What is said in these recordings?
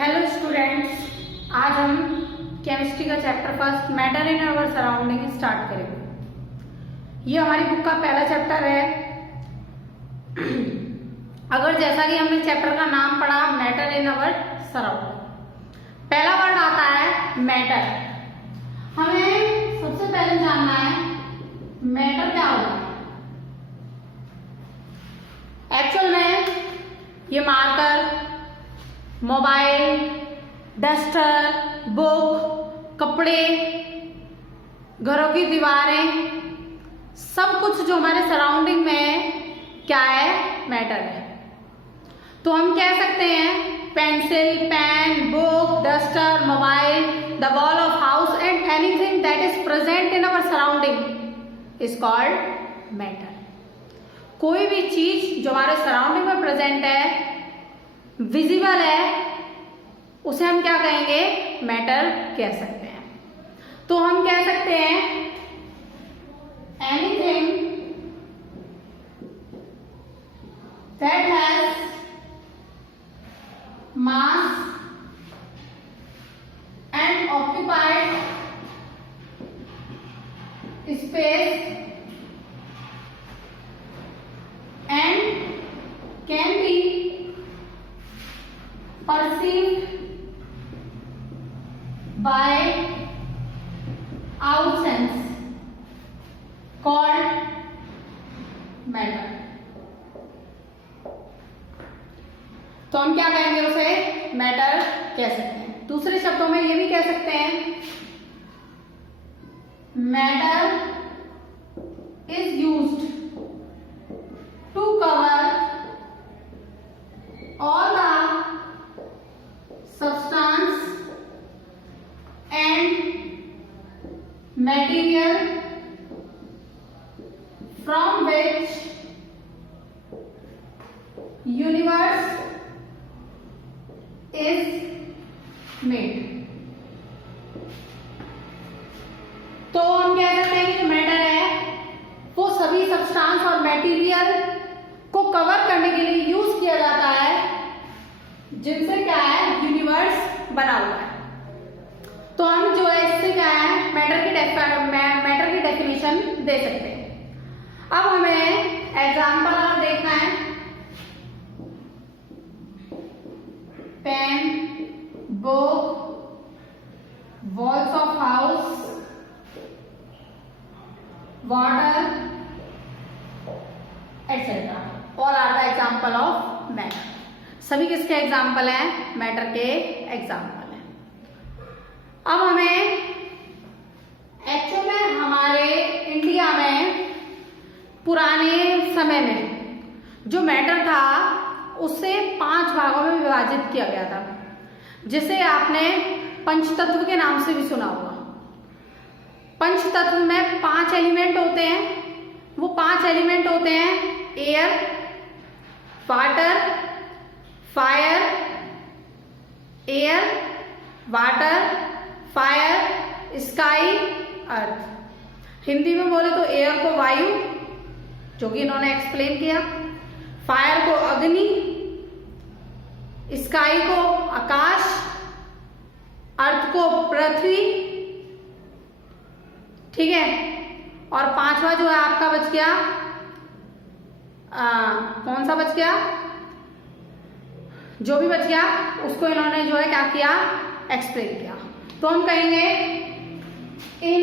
Hello students, आज हम chemistry का chapter first matter in our surrounding start करेंगे। ये हमारी बुक का पहला चैप्टर है। अगर जैसा कि हमने चैप्टर का नाम पढ़ा मैटर इन आवर सराउंडिंग, पहला वर्ड आता है मैटर। हमें सबसे पहले जानना है मैटर क्या होता है। एक्चुअल में ये मार्कर, मोबाइल, डस्टर, बुक, कपड़े, घरों की दीवारें, सब कुछ जो हमारे सराउंडिंग में है क्या है, मैटर है। तो हम कह सकते हैं pencil, pen, book, duster, mobile, the wall of house and anything that is present in our surrounding is called matter. कोई भी चीज जो हमारे सराउंडिंग में प्रेजेंट है, विजिबल है, उसे हम क्या कहेंगे, मैटर कह सकते हैं। तो हम कह सकते हैं anything that has mass and occupied space and can be perceived by our sense called matter। तो हम क्या कहेंगे, उसे मैटर कह सकते हैं। दूसरे शब्दों में ये भी कह सकते हैं matter is used to cover all the substance and material from which universe is made। तो हम कह सकते हैं कि जो मैटर है वो सभी सब्सटेंस और मटेरियल को कवर करने के लिए यूज किया जाता है जिनसे क्या है, यूनिवर्स बना हुआ है। तो हम जो है इससे क्या है, मैटर की डेफिनेशन दे सकते हैं। अब हमें एग्जांपल देखना है। Pen, book, walls of house, water etcetera all are the example of matter. सभी किसके एग्जाम्पल हैं, मैटर के एग्जाम्पल हैं। अब हमें एक्चुअल में हमारे इंडिया में पुराने समय में जो मैटर था उसे 5 भागों में विभाजित किया गया था, जिसे आपने पंचतत्व के नाम से भी सुना होगा। पंचतत्व में 5 एलिमेंट होते हैं। वो 5 एलिमेंट होते हैं air, water, fire, air, water, fire, sky, earth. Hindi में बोले तो एयर को वायु, जो कि इन्होंने एक्सप्लेन किया, फायर को अग्नि, स्काई को आकाश, अर्थ को पृथ्वी, ठीक है। और 5वां जो है आपका बच गया, कौन सा बच गया, जो भी बच गया उसको इन्होंने जो है क्या किया, एक्सप्लेन किया। तो हम कहेंगे इन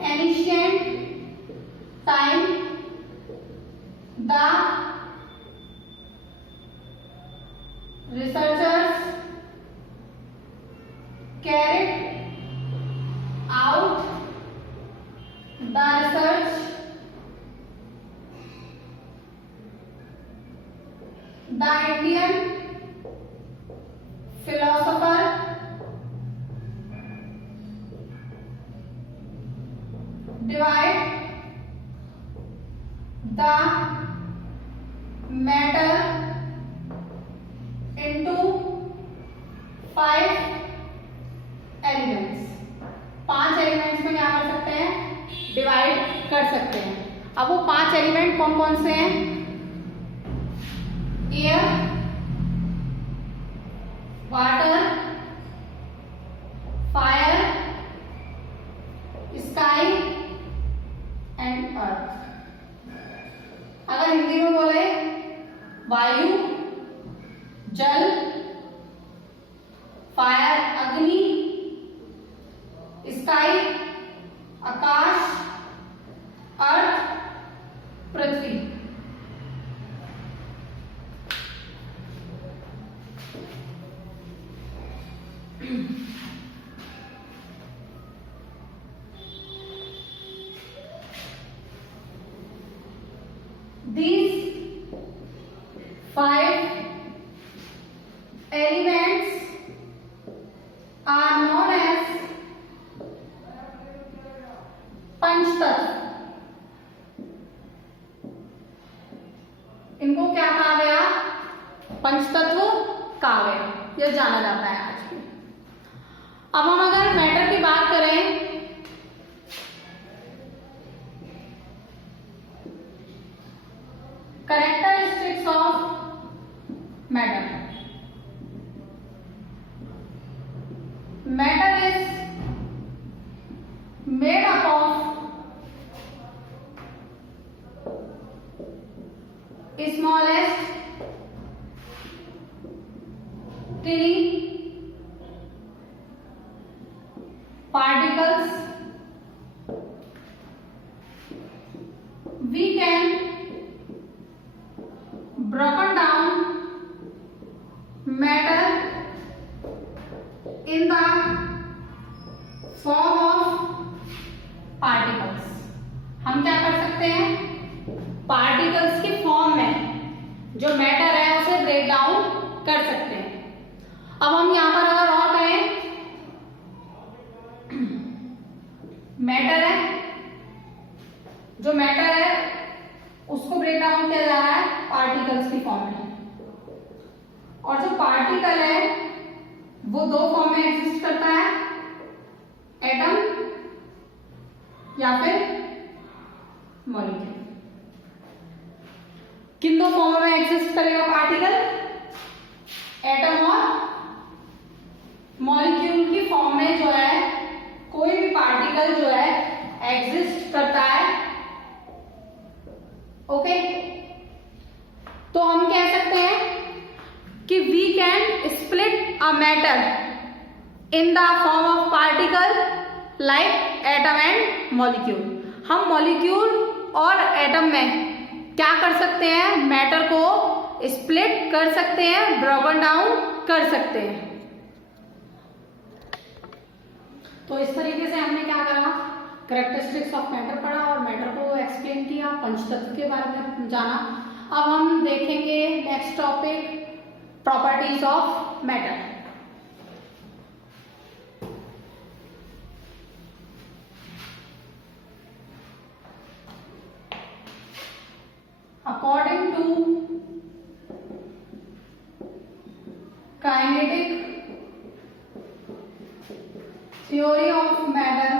ancient time the researchers carried out the research the Indian philosopher divide the matter into 5 elements. 5 elements में क्या कर सकते हैं, डिवाइड कर सकते हैं। अब वो 5 एलिमेंट कौन कौन से हैं, अगर हिंदी में बोले वायु, जल, फायर अग्नि, sky Akash, earth Prithvi. These 5 elements are known as पंचतत्व। इनको क्या कहा गया? पंचतत्व कहा गया, यह जाना जाता है आज भी। अब हम अगर मैटर की बात करें, characteristics of matter. Matter is made up of smallest tiny particles. We can broken down matter in the form of particles. हम क्या कर सकते हैं? पार्टिकल्स की फॉर्म में जो मैटर है उसे ब्रेक डाउन कर सकते हैं। अब हम यहां पर अगर और कहें, मैटर है, जो मैटर है उसको ब्रेक डाउन किया जा रहा है पार्टिकल्स की फॉर्म में, और जो पार्टिकल है वो दो फॉर्म में एग्जिस्ट करता है, एटम या फिर मॉलिक्यूल। किन दो फॉर्म में एग्जिस्ट करेगा पार्टिकल? एटम और मॉलिक्यूल की फॉर्म में जो है कोई भी पार्टिकल जो है एग्जिस्ट करता है। ओके, तो हम कह सकते हैं कि we can split a matter in the form of particle like atom and molecule. हम मॉलिक्यूल और एटम में क्या कर सकते हैं? मैटर को स्प्लिट कर सकते हैं, ब्रोकन डाउन कर सकते हैं। तो इस तरीके से हमने क्या करा? कैरेक्टरिस्टिक्स ऑफ मैटर पढ़ा और मैटर को एक्सप्लेन किया, पंचतत्व के बारे में जाना। अब हम देखेंगे next topic, properties of matter. According to kinetic theory of matter,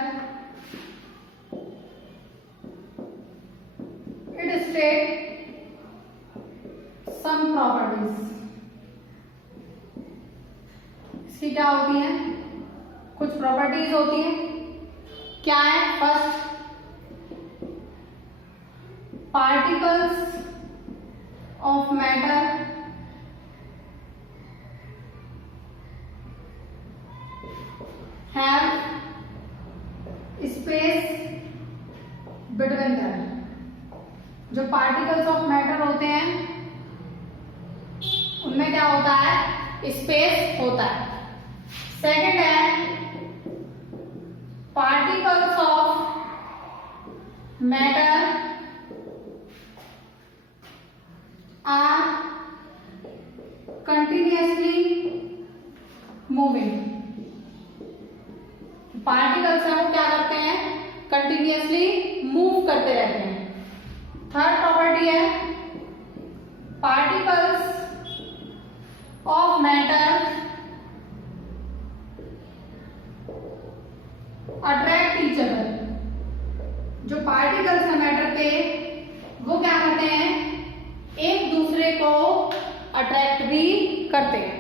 it states some properties. इसकी क्या होती है? कुछ प्रॉपर्टीज होती है। क्या है? First, particles of matter have space between them। जो particles of matter होते हैं उनमें क्या होता है? स्पेस होता है। सेकंड है particles of matter are continuously moving। Particles हैं वो क्या करते हैं? कंटिन्यूअसली मूव करते रहते हैं। थर्ड प्रॉपर्टी है particles of matter attract each other. जो पार्टिकल्स हैं मैटर के वो क्या करते हैं? एक दूसरे को अट्रैक्ट भी करते हैं।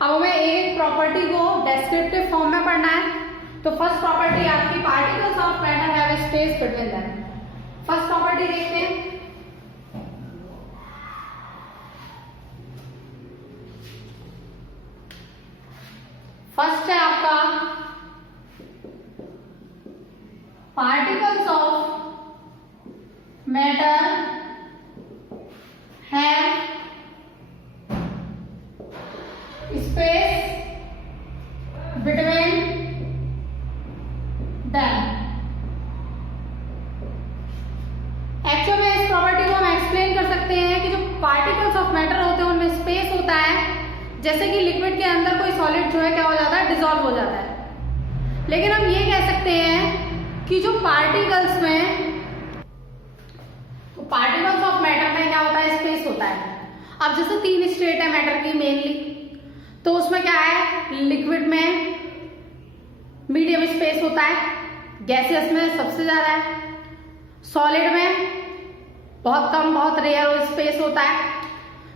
अब हमें एक प्रॉपर्टी को डेस्क्रिप्टिव फॉर्म में पढ़ना है। तो फर्स्ट प्रॉपर्टी आपकी particles of matter have space between them. First property देखते हैं। फर्स्ट है आपका particles of matter have space between them. Actual में इस प्रॉपर्टी को हम एक्सप्लेन कर सकते हैं कि जो पार्टिकल्स ऑफ मैटर होते हैं उनमें स्पेस होता है, जैसे कि लिक्विड के अंदर कोई सॉलिड जो है क्या हो जाता है, डिसॉल्व हो जाता है। लेकिन हम ये कह सकते हैं कि जो पार्टिकल्स में, तो पार्टिकल्स ऑफ मैटर में क्या होता है, स्पेस होता है। अब जैसे 3 स्टेट है मैटर की मेनली, तो उसमें क्या है, लिक्विड में मीडियम स्पेस होता है, गैसियस में सबसे ज्यादा है, सॉलिड में बहुत कम, बहुत रेयर स्पेस होता है।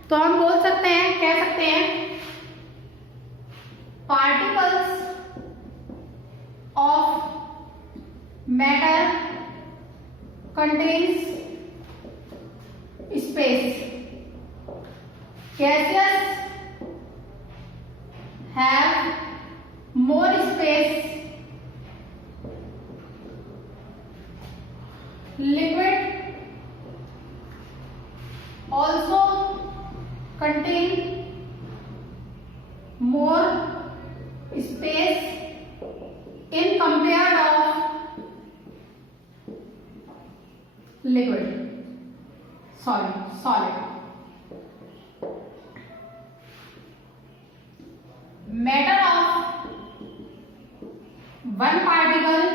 तो हम बोल सकते हैं, कह सकते हैं particles of matter contains space, gaseous have more space, liquid also contain more space in compared of liquid, solid. Matter of one particle,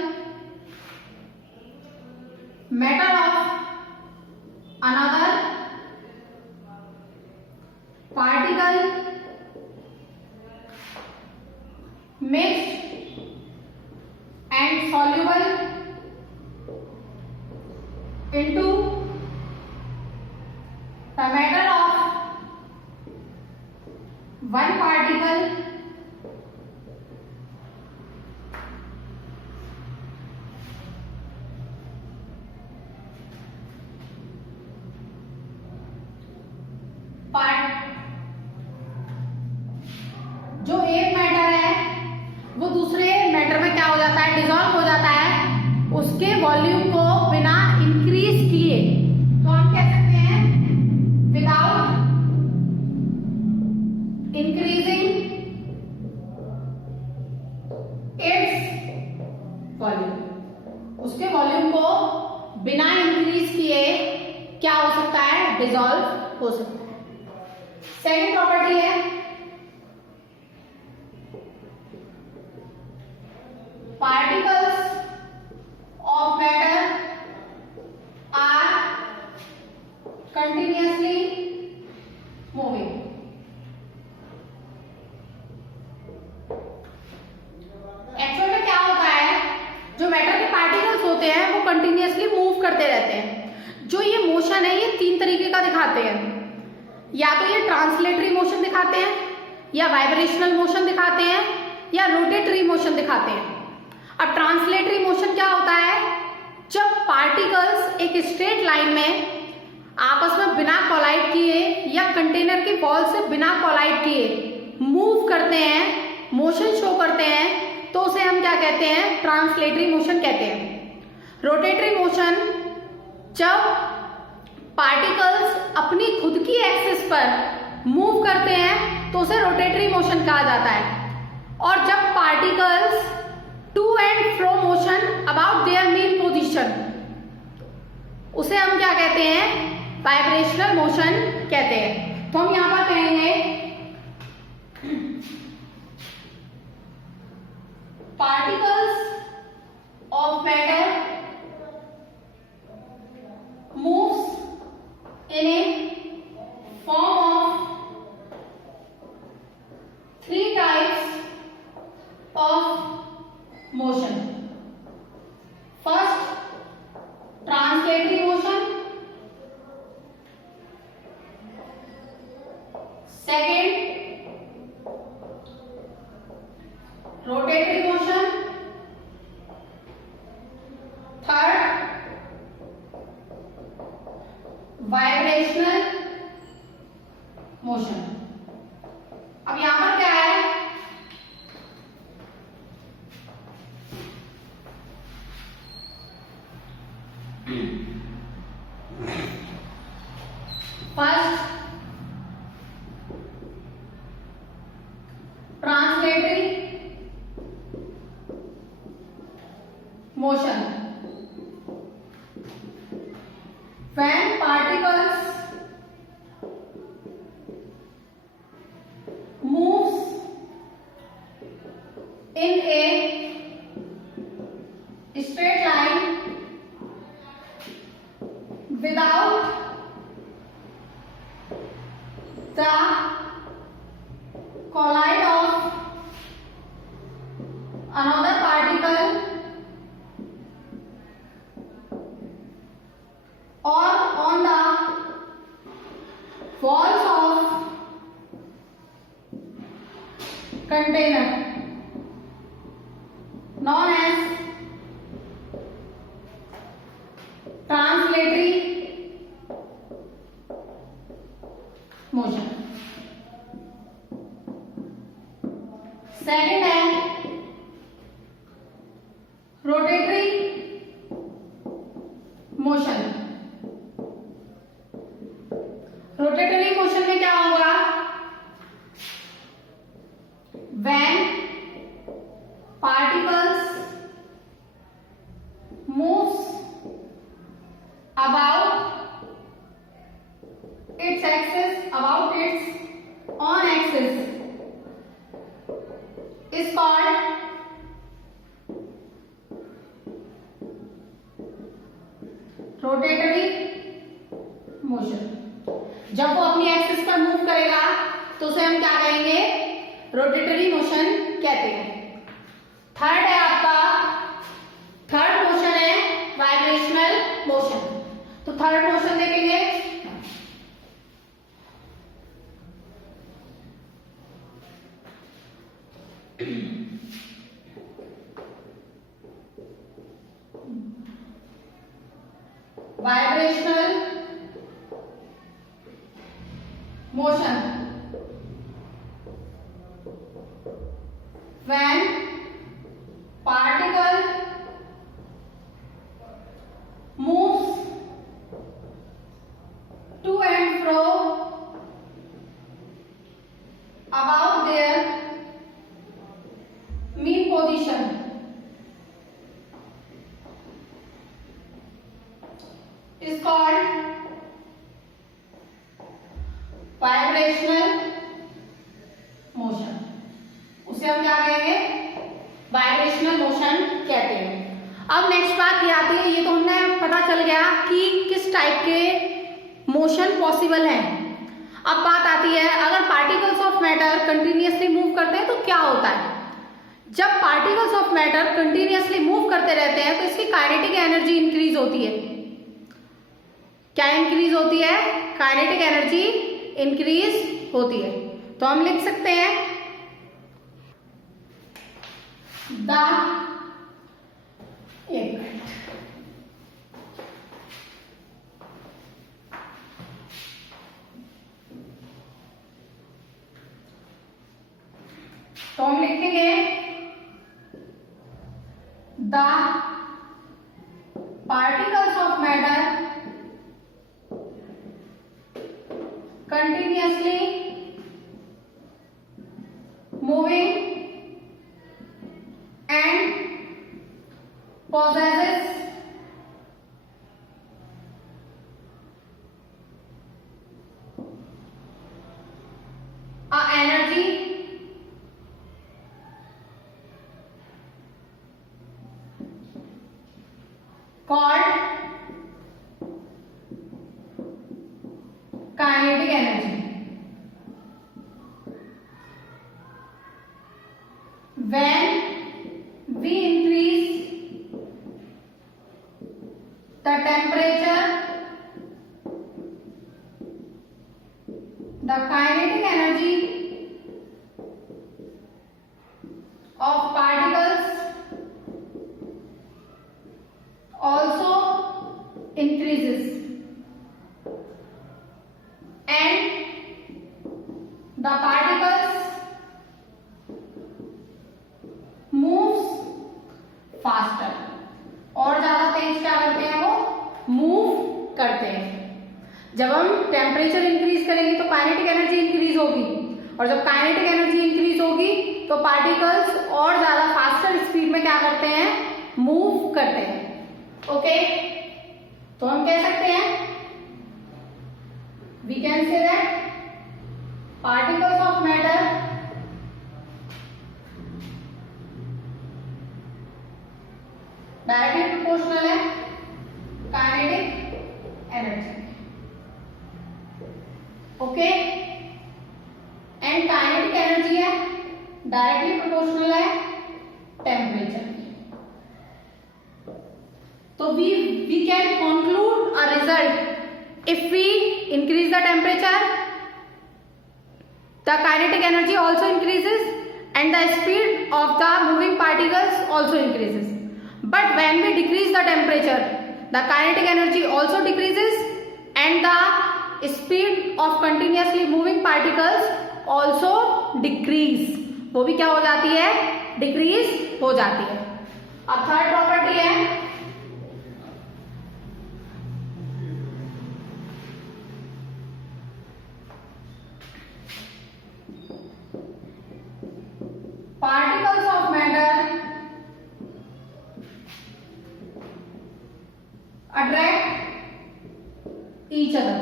matter of another particle mixed and soluble into the matter of one particle जो एक matter है वो दूसरे matter में क्या हो जाता है, डिसॉल्व हो जाता है, उसके वॉल्यूम को बिना इंक्रीज किए, तो हम कह सकते हैं विदाउट इंक्रीजिंग इट्स वॉल्यूम, उसके वॉल्यूम को बिना इंक्रीज किए क्या हो सकता है, डिसॉल्व हो सकता है। सेकेंड प्रॉपर्टी है particles of matter are continuously moving। Actual में क्या होता है, जो मैटर के पार्टिकल्स होते हैं वो कंटिन्यूअसली मूव करते रहते हैं। जो ये मोशन है ये 3 तरीके का दिखाते हैं, या तो ये ट्रांसलेटरी मोशन दिखाते हैं, या वाइब्रेशनल मोशन दिखाते हैं, या रोटेटरी मोशन दिखाते हैं। अब ट्रांसलेटरी मोशन क्या होता है, जब पार्टिकल्स एक स्ट्रेट लाइन में आपस में बिना कोलाइड किए या कंटेनर की वॉल से बिना कोलाइड किए मूव करते हैं, मोशन शो करते हैं, तो उसे हम क्या कहते हैं, ट्रांसलेटरी मोशन कहते हैं। रोटेटरी मोशन, जब पार्टिकल्स अपनी खुद की एक्सिस पर मूव करते हैं तो उसे रोटेटरी मोशन कहा जाता है। और जब particles to and fro motion about their mean position, उसे हम क्या कहते हैं, वाइब्रेशनल मोशन कहते हैं। तो हम यहां पर कहेंगे particles of matter moves in A form of 3 types of motion। First, translatory motion, second, rotatory motion, third, vibrational motion। अब यहां पर क्या है, first translatory motion, when particles moves in a straight line without the collide of another particle or on the walls of container known as translatory motion. Second है rotatory motion. Rotatory motion में क्या होगा, when particles moves about its axis, about its on axis is called rotatory motion. जब वो अपनी axis पर move करेगा तो उसे हम क्या कहेंगे, रोटेटरी मोशन कहते हैं। थर्ड है आपका, थर्ड मोशन है वाइब्रेशनल मोशन। तो थर्ड मोशन देखेंगे, vibrational motion, when particle moves to and fro about their mean position is called vibrational motion. उसे हम क्या कहेंगे, वाइब्रेशनल मोशन कहते हैं। अब नेक्स्ट बात ये आती है, ये तो हमने पता चल गया कि किस टाइप के मोशन पॉसिबल हैं। अब बात आती है, अगर particles of matter continuously move करते हैं तो क्या होता है। जब particles of matter continuously move करते रहते हैं तो इसकी काइनेटिक एनर्जी इंक्रीज होती है। क्या इंक्रीज होती है, काइनेटिक एनर्जी इंक्रीज होती है। तो हम लिख सकते हैं एक मिनट, तो हम लिखेंगे the particles of matter continuously moving and possesses a energy called kinetic energy. When we increase the temperature, the kinetic energy of particles also increases and the particles moves faster, और ज्यादा तेज क्या करते हैं, वो move करते हैं। जब हम टेम्परेचर तो काइनेटिक एनर्जी इंक्रीज होगी, और जब काइनेटिक एनर्जी इंक्रीज होगी तो पार्टिकल्स और ज्यादा फास्टर स्पीड में क्या करते हैं, मूव करते हैं। ओके, तो हम कह सकते हैं, we can say that particles of matter directly proportional है kinetic energy. Okay, and kinetic energy है डायरेक्टली प्रोपोर्शनल है टेम्परेचर। तो we can conclude a result, if we increase the temperature, the kinetic energy also increases and the speed of the moving particles also increases. But when we decrease the temperature, the kinetic energy also decreases and the speed of continuously moving particles also decrease. वो भी क्या हो जाती है, decrease हो जाती है। अब थर्ड प्रॉपर्टी है particles of matter attract each other.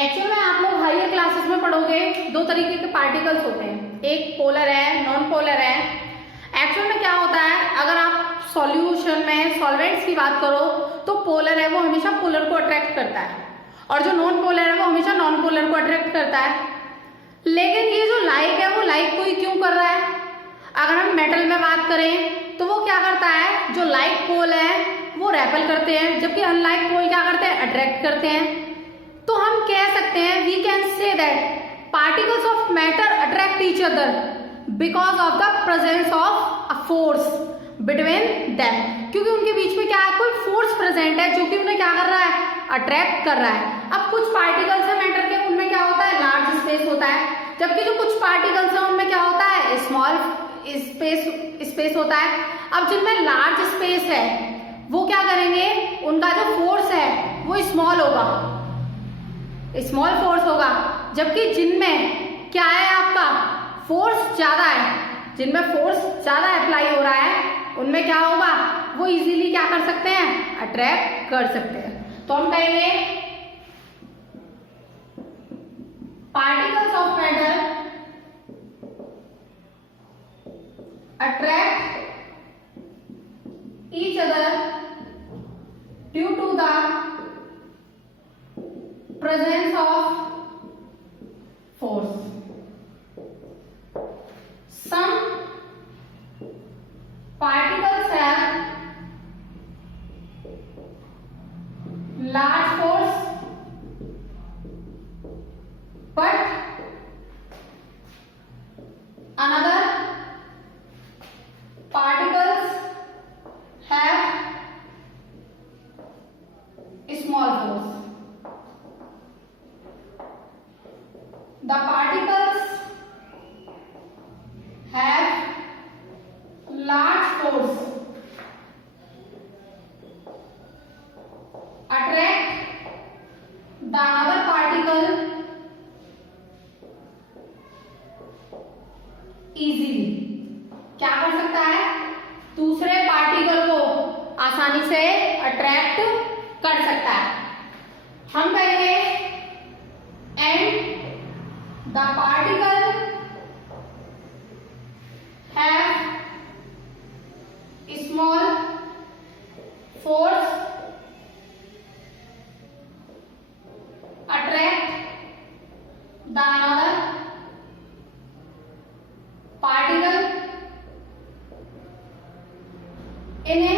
Actual में आप लोग हायर क्लासेस में पढ़ोगे, दो तरीके के पार्टिकल्स होते हैं, एक पोलर है, नॉन पोलर है। एक्चुअल में क्या होता है, अगर आप सॉल्यूशन में सॉल्वेंट्स की बात करो तो पोलर है वो हमेशा पोलर को अट्रैक्ट करता है, और जो नॉन पोलर है वो हमेशा नॉन पोलर को अट्रैक्ट करता है। लेकिन ये जो लाइक है वो लाइक को ही क्यों कर रहा है? अगर हम मेटल में बात करें तो वो क्या करता है, जो लाइक पोल है वो रेपल करते हैं, जबकि अनलाइक पोल क्या करते हैं, अट्रैक्ट करते हैं। तो हम कह सकते हैं, we can say that particles of matter attract each other because of the presence of a force between them, क्योंकि उनके बीच में क्या है, कोई फोर्स प्रेजेंट है जो कि उन्हें क्या कर रहा है, अट्रैक्ट कर रहा है। अब कुछ पार्टिकल्स है मैटर के, उनमें क्या होता है, लार्ज स्पेस होता है, जबकि जो कुछ पार्टिकल्स है उनमें क्या होता है, स्मॉल स्पेस होता है। अब जिनमें लार्ज स्पेस है वो क्या करेंगे, उनका जो फोर्स है वो स्मॉल होगा, स्मॉल फोर्स होगा, जबकि जिनमें क्या है, आपका फोर्स ज्यादा है, जिनमें फोर्स ज्यादा अप्लाई हो रहा है उनमें क्या होगा, वो इजीली क्या कर सकते हैं, अट्रैक्ट कर सकते हैं। तो हम कहेंगे particles of matter attract each other due to the presence of force. Some particles have large force, but another particles have small force. The particles have large force attract the another particle easily. क्या कर सकता है, दूसरे particle को आसानी से attract कर सकता है। हम कहेंगे and the particle have small force attract the another particle in a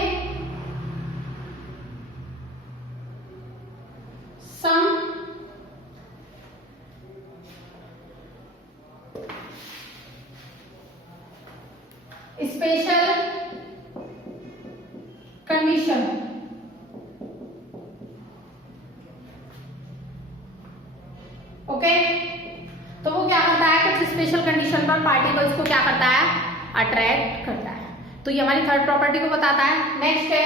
some special condition. Okay, तो वो क्या करता है, कुछ स्पेशल कंडीशन पर पार्टिकल्स को क्या करता है, अट्रैक्ट करता है। तो ये हमारी थर्ड प्रॉपर्टी को बताता है। नेक्स्ट है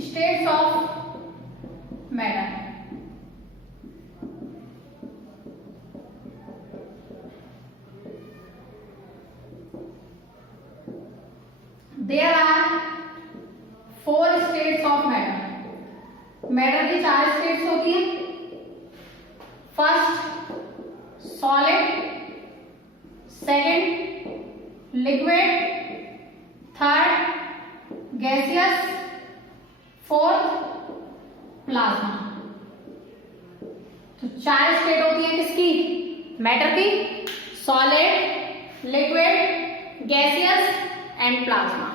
states of matter. There are 4 states of matter. Matter की 4 स्टेट्स होती हैं। First solid, second liquid, third gaseous, fourth plasma. तो 4 स्टेट होती है किसकी? मैटर की, solid, liquid, gaseous and plasma.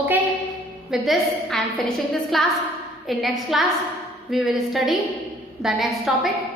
Okay, with this I am finishing this class. In next class we will study the next topic.